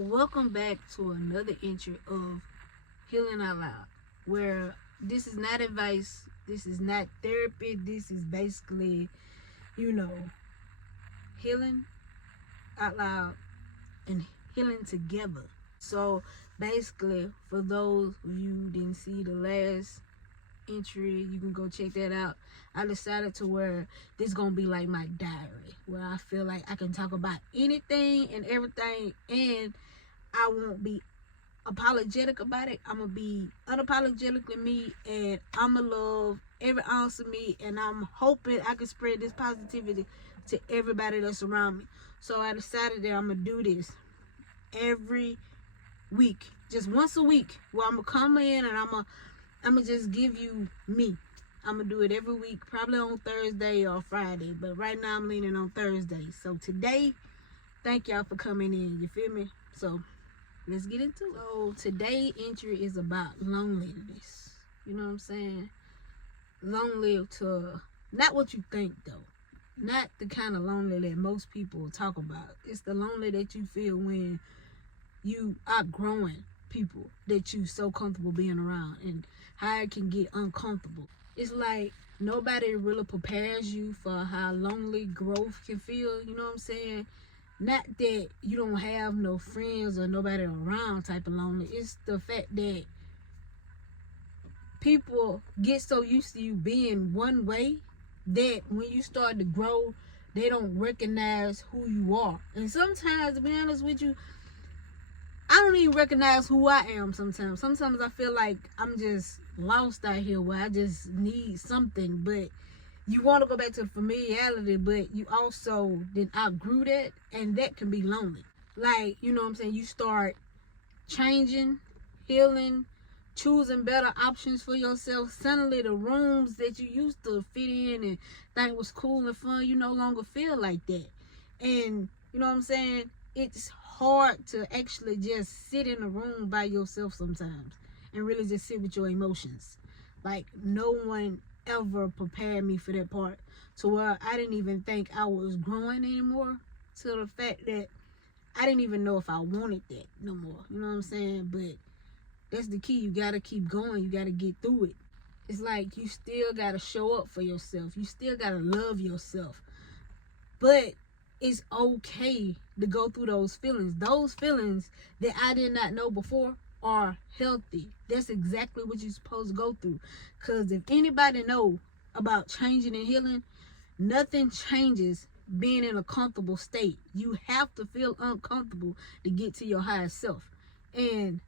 Welcome back to another entry of Healing Out Loud, where this is not advice, this is not therapy, this is basically, you know, healing out loud and healing together. So basically, for those of you who didn't see the last entry, you can go check that out. I decided to where this gonna be like my diary, where I feel like I can talk about anything and everything, and I won't be apologetic about it. I'm gonna be unapologetically me, and I'm gonna love every ounce of me, and I'm hoping I can spread this positivity to everybody that's around me. So I decided that I'm gonna do this every week, just once a week, where I'm gonna come in and I'm gonna just give you me. I'm gonna do it every week, probably on Thursday or Friday, but right now I'm leaning on Thursday. So today, thank y'all for coming in, you feel me? So let's get into it. So today's entry is about loneliness. You know what I'm saying? Lonely to, not what you think though. Not the kind of lonely that most people talk about. It's the lonely that you feel when you outgrowing people that you so comfortable being around, and how it can get uncomfortable. It's like nobody really prepares you for how lonely growth can feel. You know what I'm saying? Not that you don't have no friends or nobody around type of lonely. It's the fact that people get so used to you being one way that when you start to grow, they don't recognize who you are. And sometimes, to be honest with you, I don't even recognize who I am sometimes. Sometimes I feel like I'm just lost out here where I just need something. But you want to go back to familiarity, but you also then outgrew that, and that can be lonely. Like, you know what I'm saying? You start changing, healing, choosing better options for yourself. Suddenly the rooms that you used to fit in and think was cool and fun, you no longer feel like that. And you know what I'm saying? It's hard to actually just sit in a room by yourself sometimes and really just sit with your emotions. Like, no one ever prepared me for that part, to where I didn't even think I was growing anymore, to the fact that I didn't even know if I wanted that no more. You know what I'm saying? But that's the key. You gotta keep going. You gotta get through it. It's like you still gotta show up for yourself. You still gotta love yourself. But it's okay to go through those feelings. Those feelings that I did not know before are healthy. That's exactly what you're supposed to go through. Because if anybody know about changing and healing, nothing changes being in a comfortable state. You have to feel uncomfortable to get to your highest self. And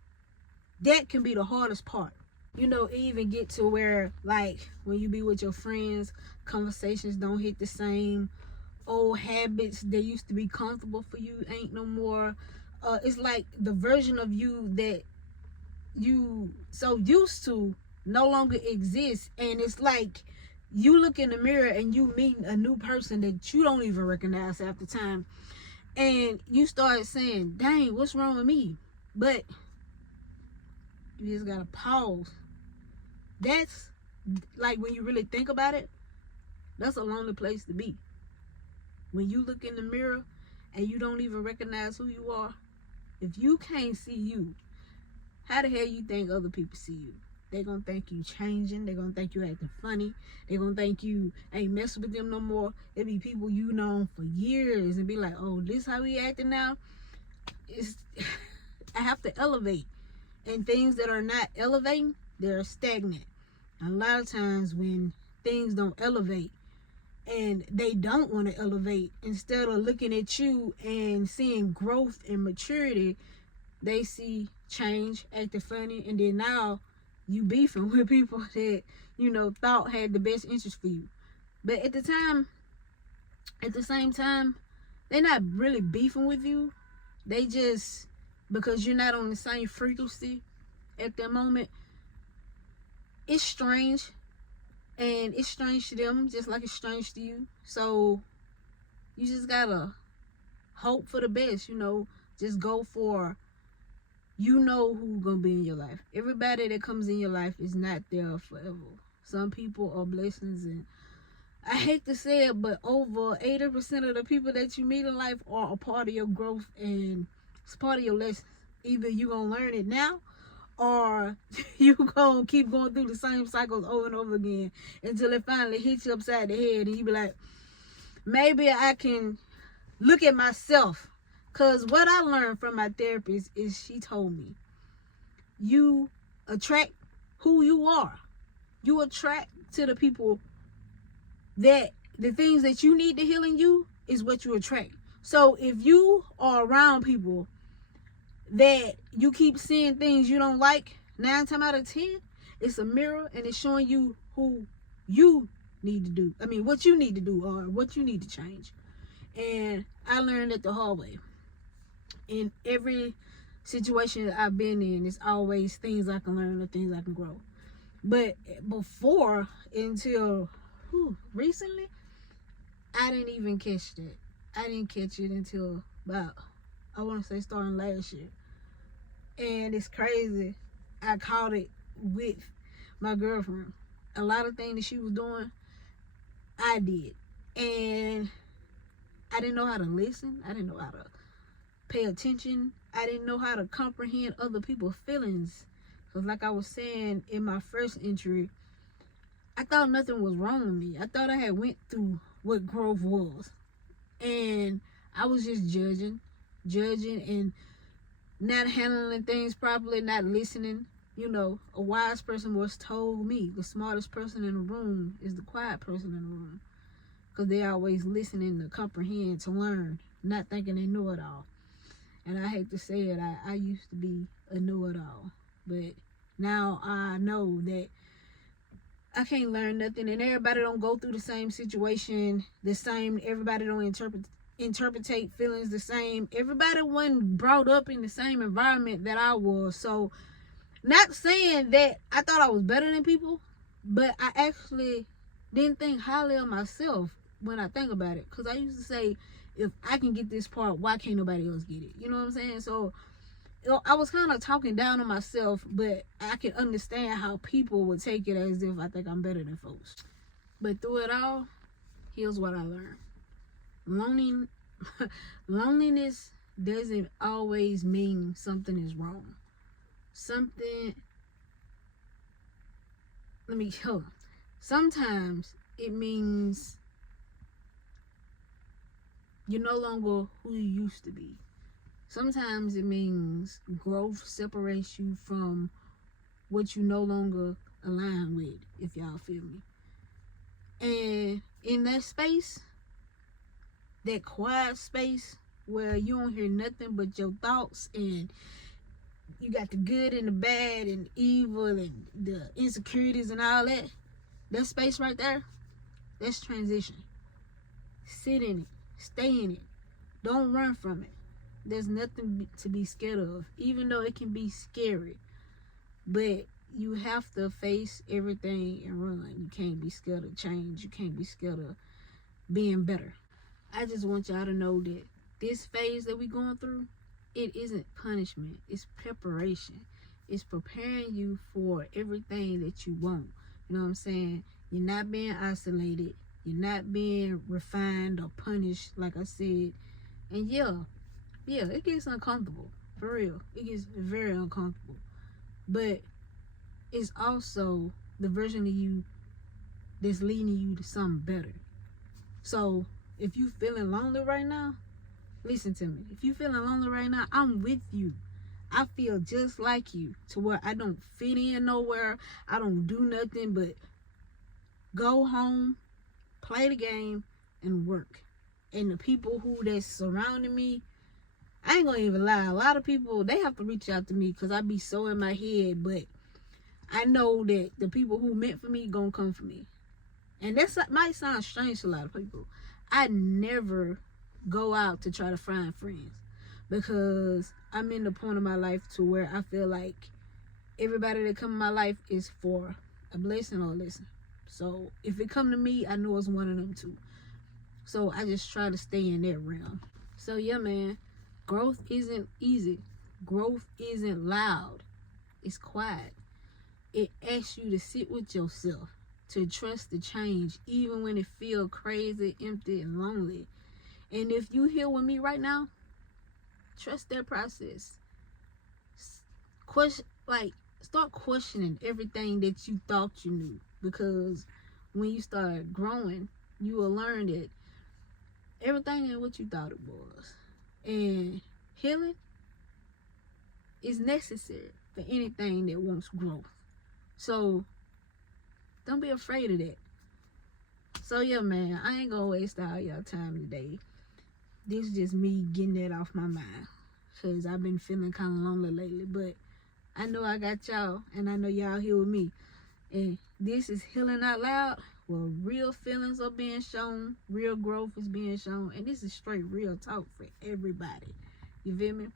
that can be the hardest part. You know, even get to where, like, when you be with your friends, conversations don't hit the same. Old habits that used to be comfortable for you ain't no more. It's like the version of you that you so used to no longer exists, and it's like you look in the mirror and you meet a new person that you don't even recognize half the time, and you start saying, dang, what's wrong with me? But you just gotta pause. That's like, when you really think about it, that's a lonely place to be. When you look in the mirror and you don't even recognize who you are. If you can't see you, how the hell you think other people see you? They're gonna think you changing. They're gonna think you acting funny. They're gonna think you ain't messing with them no more. It be people you known for years and be like, oh, this how we acting now? It's I have to elevate. And things that are not elevating, they're stagnant. A lot of times when things don't elevate, and they don't want to elevate, instead of looking at you and seeing growth and maturity, they see change, acting funny, and then now you beefing with people that, you know, thought had the best interest for you. But at the same time, they're not really beefing with you. They just, because you're not on the same frequency at that moment, it's strange. And it's strange to them, just like it's strange to you. So you just gotta hope for the best, you know. Just go for, you know, who's gonna be in your life. Everybody that comes in your life is not there forever. Some people are blessings, and I hate to say it, but over 80% of the people that you meet in life are a part of your growth, and It's part of your lesson. Either you gonna learn it now, or you gonna keep going through the same cycles over and over again until it finally hits you upside the head, and you be like, maybe I can look at myself. Cause what I learned from my therapist is she told me, you attract who you are. You attract to the people that the things that you need to heal in you is what you attract. So if you are around people that you keep seeing things you don't like, 9 times out of 10, it's a mirror and it's showing you who you need to do. I mean, what you need to do or what you need to change. And I learned it the hard way. In every situation that I've been in, it's always things I can learn or things I can grow. But before, until recently, I didn't even catch that. I didn't catch it until about, I want to say, starting last year. And it's crazy. I caught it with my girlfriend. A lot of things that she was doing, I did. And I didn't know how to listen. I didn't know how to pay attention. I didn't know how to comprehend other people's feelings. Because like I was saying in my first entry, I thought nothing was wrong with me. I thought I had went through what growth was. And I was just judging and not handling things properly, not listening. You know, a wise person once told me the smartest person in the room is the quiet person in the room. Because they're always listening to comprehend, to learn, not thinking they know it all. And I hate to say it, I used to be a know-it-all. But now I know that I can't learn nothing, and everybody don't go through the same situation the same. Everybody don't interpretate feelings the same. Everybody wasn't brought up in the same environment that I was. So, not saying that I thought I was better than people, but I actually didn't think highly of myself when I think about it. Because I used to say, if I can get this part, why can't nobody else get it? You know what I'm saying? So, I was kind of talking down on myself, but I can understand how people would take it as if I think I'm better than folks. But through it all, here's what I learned. Loneliness doesn't always mean something is wrong. Sometimes it means you're no longer who you used to be. Sometimes it means growth separates you from what you no longer align with, if y'all feel me. And in that space, that quiet space where you don't hear nothing but your thoughts, and you got the good and the bad and evil and the insecurities and all that, that space right there, that's transition. Sit in it. Stay in it. Don't run from it. There's nothing to be scared of, even though it can be scary. But you have to face everything and run. You can't be scared of change. You can't be scared of being better. I just want y'all to know that this phase that we're going through, it isn't punishment. It's preparation. It's preparing you for everything that you want. You know what I'm saying? You're not being isolated. You're not being refined or punished, like I said. And yeah, it gets uncomfortable. For real. It gets very uncomfortable. But it's also the version of you that's leading you to something better. So if you feeling lonely right now, listen to me. If you feeling lonely right now, I'm with you. I feel just like you, to where I don't fit in nowhere. I don't do nothing but go home, play the game, and work. And the people who that's surrounding me, I ain't gonna even lie. A lot of people, they have to reach out to me because I be so in my head. But I know that the people who meant for me gonna come for me. And that might sound strange to a lot of people. I never go out to try to find friends, because I'm in the point of my life to where I feel like everybody that come in my life is for a blessing or a lesson. So if it come to me, I know it's one of them too. So I just try to stay in that realm. So yeah, man, growth isn't easy. Growth isn't loud. It's quiet. It asks you to sit with yourself, to trust the change, even when it feels crazy, empty, and lonely. And if you here with me right now, Trust that process. Question, like, start questioning everything that you thought you knew, because when you start growing, you will learn that everything ain't what you thought it was. And healing is necessary for anything that wants growth. So don't be afraid of that. So yeah, man, I ain't gonna waste all y'all time today. This is just me getting that off my mind, because I've been feeling kind of lonely lately. But I know I got y'all, and I know y'all here with me. And this is Healing Out Loud, where real feelings are being shown, real growth is being shown, and this is straight real talk for everybody. You feel me?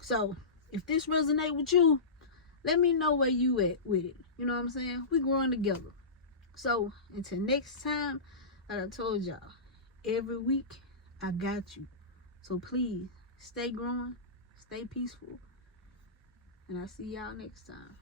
So if this resonate with you, let me know where you at with it. You know what I'm saying? We growing together. So until next time, like I told y'all, every week I got you. So please stay growing, stay peaceful, and I'll see y'all next time.